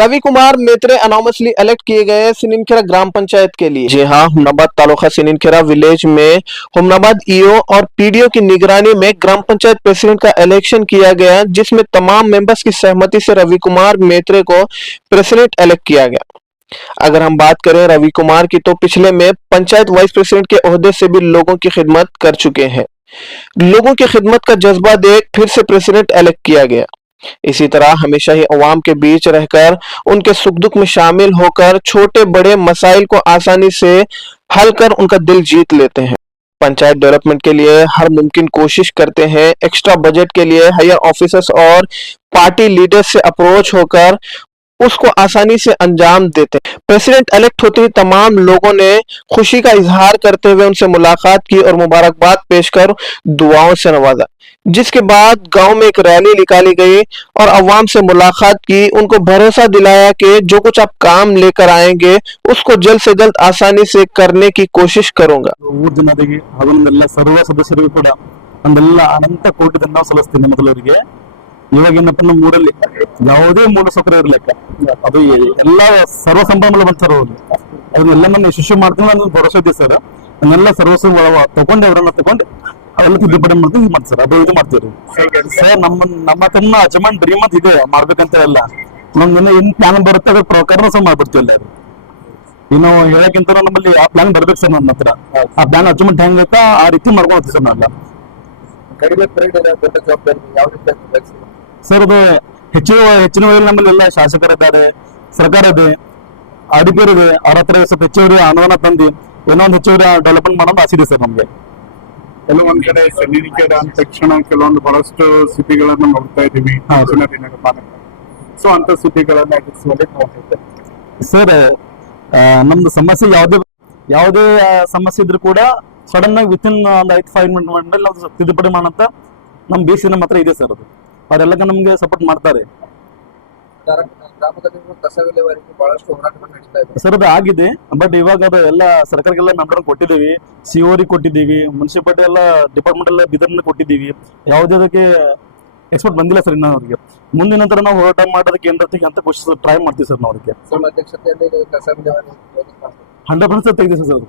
रवि कुमार मेत्रे अनाउंसली elect किए गए सिनिनखेड़ा ग्राम पंचायत के लिए। जी हाँ, हुमनाबाद तालुका सिनिनखेड़ा विलेज में हुमनाबाद ईओ और पीडीओ की निगरानी में ग्राम पंचायत प्रेसिडेंट का इलेक्शन किया गया, जिसमें तमाम मेंबर्स की सहमति से रवि कुमार मेत्रे को प्रेसिडेंट इलेक्ट किया गया। अगर हम बात करें रवि कुमार की, तो पिछले में पंचायत वाइस प्रेसिडेंट के ओहदे से भी लोगों की खिदमत कर चुके हैं। लोगों की खिदमत का जज्बा देख फिर से प्रेसिडेंट इलेक्ट किया गया। इसी तरह हमेशा ही अवाम के बीच रहकर उनके सुख दुख में शामिल होकर छोटे बड़े मसाइल को आसानी से हल कर उनका दिल जीत लेते हैं। पंचायत डेवलपमेंट के लिए हर मुमकिन कोशिश करते हैं। एक्स्ट्रा बजट के लिए हायर ऑफिसर्स और पार्टी लीडर्स से अप्रोच होकर उसको आसानी से अंजाम देते हैं। प्रेसिडेंट इलेक्ट होते ही तमाम लोगों ने खुशी का इजहार करते हुए उनसे मुलाकात की और मुबारकबाद पेश कर दुआओं से नवाजा, जिसके बाद गांव में एक रैली निकाली गई और अवाम से मुलाकात की। उनको भरोसा दिलाया कि जो कुछ आप काम लेकर आएंगे उसको जल्द से जल्द आसानी से करने की कोशिश करूंगा। ಊರ್ ಜನತೆಗೆ ಅದನ್ನೆಲ್ಲ ಸರ್ವ ಸದಸ್ಯರಿಗೂ ಕೂಡ ಒಂದೆಲ್ಲ ಅನಂತ ಕೋಟಿ ಧನ್ಯವಾದ ಸಲ್ಲಿಸ್ತೀನಿ ಮೊದಲವರಿಗೆ. ಇವಾಗ ಏನಪ್ಪ ನಮ್ಮ ಊರಲ್ಲಿ ಯಾವುದೇ ಮೂಲಸೌಕರ್ಯ ಇರ್ಲಿಕ್ಕ ಅದು ಎಲ್ಲಾ ಸರ್ವ ಸಂಪನ್ಮೂಲ ಬಂತಾರ ಅವ್ರು ಅದನ್ನೆಲ್ಲ ನಾನು ಯಶಸ್ವಿ ಮಾಡ್ತೀನಿ ಅನ್ನೋ ಭರವಸೆ ಇದೆ ಸರ್. ಅದನ್ನೆಲ್ಲ ಸರ್ವಸ್ವ ತಗೊಂಡು ಅವರನ್ನ ತಗೊಂಡು ಅವೆಲ್ಲ ತಿದ್ದುಪಡಿ ಮಾಡ್ತೀವಿ ಸರ್, ಅಭಿವೃದ್ಧಿ ಮಾಡ್ತೀವಿ ಸರ್. ನಮ್ಮ ತಮ್ಮ ಅಚಮನ್ ಡ್ರೀಮ್ ಅಂತ ಇದೆ ಮಾಡ್ಬೇಕಂತ ಎಲ್ಲ ನಮ್ಗೆ ಏನ್ ಪ್ಲಾನ್ ಬರುತ್ತೆ ಅದ್ರ ಪ್ರಕಾರ ಸಹ ಮಾಡ್ಬಿಡ್ತೀವಿ ಎಲ್ಲ. ಇನ್ನು ಹೇಳಕ್ಕಿಂತ ನಮ್ಮಲ್ಲಿ ಆ ಪ್ಲಾನ್ ಬರ್ಬೇಕು ಸರ್. ನನ್ನ ಹತ್ರ ಆ ಪ್ಲಾನ್ ಅಚೀವ್ಮೆಂಟ್ ಹೆಂಗೈತ ಆ ರೀತಿ ಮಾಡ್ಕೊಂಡು ಹೋಗ್ತೀವಿ ಸರ್. ನಾನು ಸರ್ ಅದು ಹೆಚ್ಚಿನ ವಯಸ್ಸು ನಮ್ಮಲ್ಲಿ ಎಲ್ಲ ಶಾಸಕರಿದ್ದಾರೆ, ಸರ್ಕಾರ ಇದೆ, ಅಧಿಕಾರಿ ಇದೆ. ಅವ್ರ ಹತ್ರ ಸ್ವಲ್ಪ ಹೆಚ್ಚುವರಿ ಅನುದಾನ ತಂದು ಏನೋ ಒಂದು ಹೆಚ್ಚುವರಿ ಡೆವಲಪ್ಮೆಂಟ್ ಮಾಡೋದು ಆಸೆ ಇದೆ ಸರ್ ನಮ್ಗೆ. ಕೆಲವೊಂದ್ ಕಡೆ ಸನ್ನಿಧಿಕೇಡ ಅಂದ ತಕ್ಷಣ ಕೆಲವೊಂದು ಬಹಳಷ್ಟು ಸುದ್ದಿಗಳನ್ನ ನೋಡ್ತಾ ಇದೀವಿ ಸೊ ಅಂತ ಸುದ್ದಿಗಳನ್ನ ಎದುರಿಸುವಲ್ಲಿ ಸರ್ ನಮ್ದು ಸಮಸ್ಯೆ ಯಾವುದೇ ಸಮಸ್ಯೆ ಇದ್ರೂ ಕೂಡ ಸಡನ್ ಆಗಿ ವಿತಿನ್ ಒಂದು 5 ಮಿನಿಟ್ ನಾವು ತಿದ್ದುಪಡಿ ಮಾಡೋಂತ ನಮ್ ಬೇಸಿ ನಮ್ಮ ಹತ್ರ ಇದೆ ಸರ್. ಅದು ಅವರೆಲ್ಲ ನಮ್ಗೆ ಸಪೋರ್ಟ್ ಮಾಡ್ತಾರೆ ಸರ್. ಅದು ಆಗಿದೆ, ಬಟ್ ಇವಾಗ ಅದು ಎಲ್ಲ ಸರ್ಕಾರಕ್ಕೆಲ್ಲ ಮೆಂಬರ್ ಕೊಟ್ಟಿದ್ದೀವಿ, ಸಿಒರಿ ಕೊಟ್ಟಿದ್ದೀವಿ, ಮುನ್ಸಿಪಾಲಿಟಿ ಎಲ್ಲ ಡಿಪಾರ್ಟ್ಮೆಂಟ್ ಎಲ್ಲ ಬಿದರ್ನ ಕೊಟ್ಟಿದ್ದೀವಿ. ಯಾವುದೇ ಅದಕ್ಕೆ ಎಕ್ಸ್ಪರ್ಟ್ ಬಂದಿಲ್ಲ ಸರ್ ಇನ್ನು ಅವ್ರಿಗೆ. ಮುಂದಿನ ನಂತರ ನಾವು ಹೋರಾಟ ಮಾಡೋದಕ್ಕೆ ಏನ್ ಅಂತ ಕೋಶಿಸ್ ಟ್ರೈ ಮಾಡ್ತೀವಿ ಸರ್. ನಾವು ಅದಕ್ಕೆ 100% ತೆಗೆದಿದೆ ಸರ್.